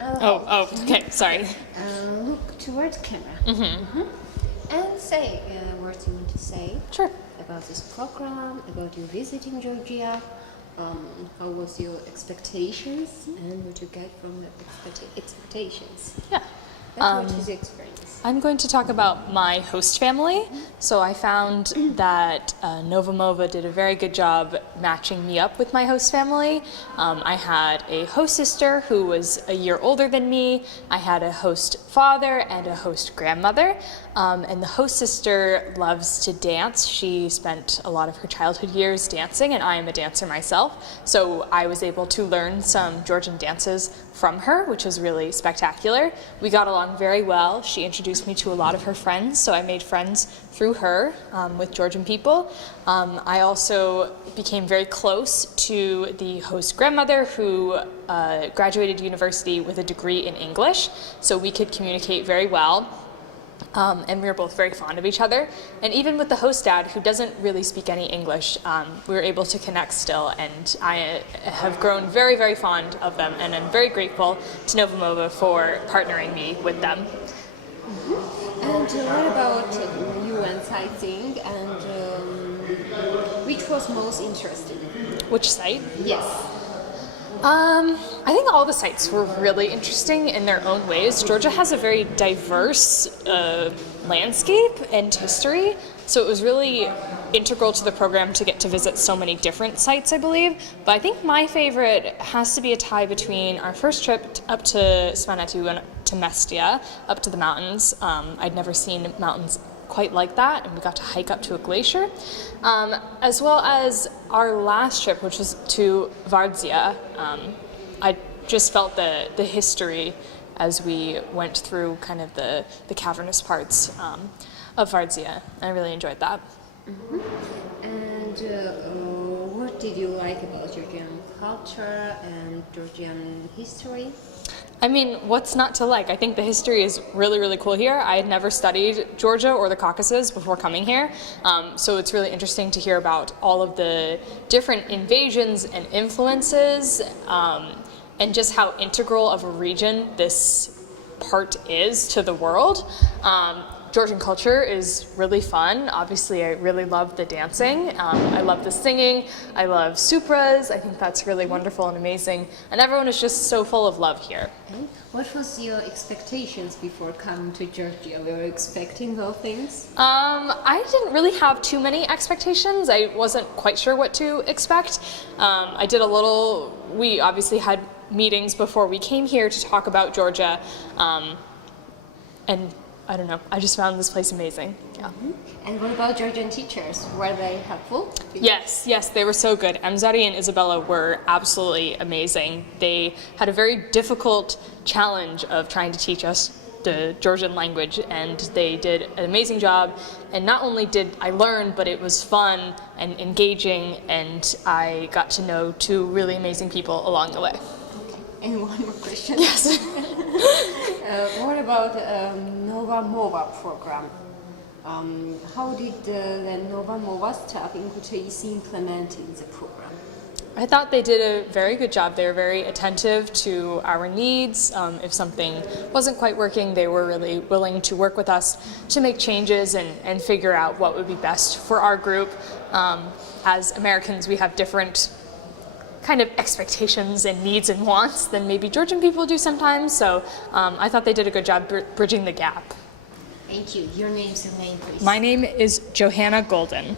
Okay, sorry. Look towards camera. And say what you want to say. Sure. About this program, about you visiting Georgia. How was your expectations and what you get from the expectations? Yeah. What was your experience? I'm going to talk about my host family. So I found that Nova Mova did a very good job matching me up with my host family. I had a host sister who was a year older than me. I had a host father and a host grandmother. And the host sister loves to dance. She spent a lot of her childhood years dancing, and I am a dancer myself. So I was able to learn some Georgian dances from her, which was really spectacular. We got along very well. She introduced me to a lot of her friends, so I made friends through her with Georgian people. I also became very close to the host grandmother who graduated university with a degree in English, so we could communicate very well. And we were both very fond of each other. And even with the host dad, who doesn't really speak any English, we were able to connect still. And I have grown very, very fond of them. And I'm very grateful to Nova Mova for partnering me with them. And what about you and sightseeing? And which was most interesting? Which site? Yes. I think all the sites were really interesting in their own ways. Georgia has a very diverse landscape and history, so it was really integral to the program to get to visit so many different sites, I believe. But I think my favorite has to be a tie between our first trip up to Svanetu and to Mestia, up to the mountains. I'd never seen mountains quite like that, and we got to hike up to a glacier, as well as our last trip, which was to Vardzia. I just felt the history as we went through kind of the cavernous parts of Vardzia. I really enjoyed that. And what did you like about Georgian culture and Georgian history? I mean, what's not to like? I think the history is really, really cool here. I had never studied Georgia or the Caucasus before coming here, so it's really interesting to hear about all of the different invasions and influences, and just how integral of a region this part is to the world. Georgian culture is really fun. Obviously, I really love the dancing. I love the singing. I love supras. I think that's really wonderful and amazing. And everyone is just so full of love here. Okay. What was your expectations before coming to Georgia? Were you expecting those things? I didn't really have too many expectations. I wasn't quite sure what to expect. I did a little, we obviously had meetings before we came here to talk about Georgia. And I don't know, I just found this place amazing. Yeah. And what about Georgian teachers? Were they helpful? Yes, they were so good. Amzadi and Isabella were absolutely amazing. They had a very difficult challenge of trying to teach us the Georgian language, and they did an amazing job. And not only did I learn, but it was fun and engaging, and I got to know two really amazing people along the way. And one more question. Yes. What about Nova Mova program? How did the Nova Mova staff in Kutaisi implementing the program? I thought they did a very good job. They were very attentive to our needs. If something wasn't quite working, they were really willing to work with us to make changes and figure out what would be best for our group. As Americans, we have different kind of expectations and needs and wants than maybe Georgian people do sometimes, so I thought they did a good job bridging the gap. Thank you. Your name's and name, please. My name is Johanna Golden.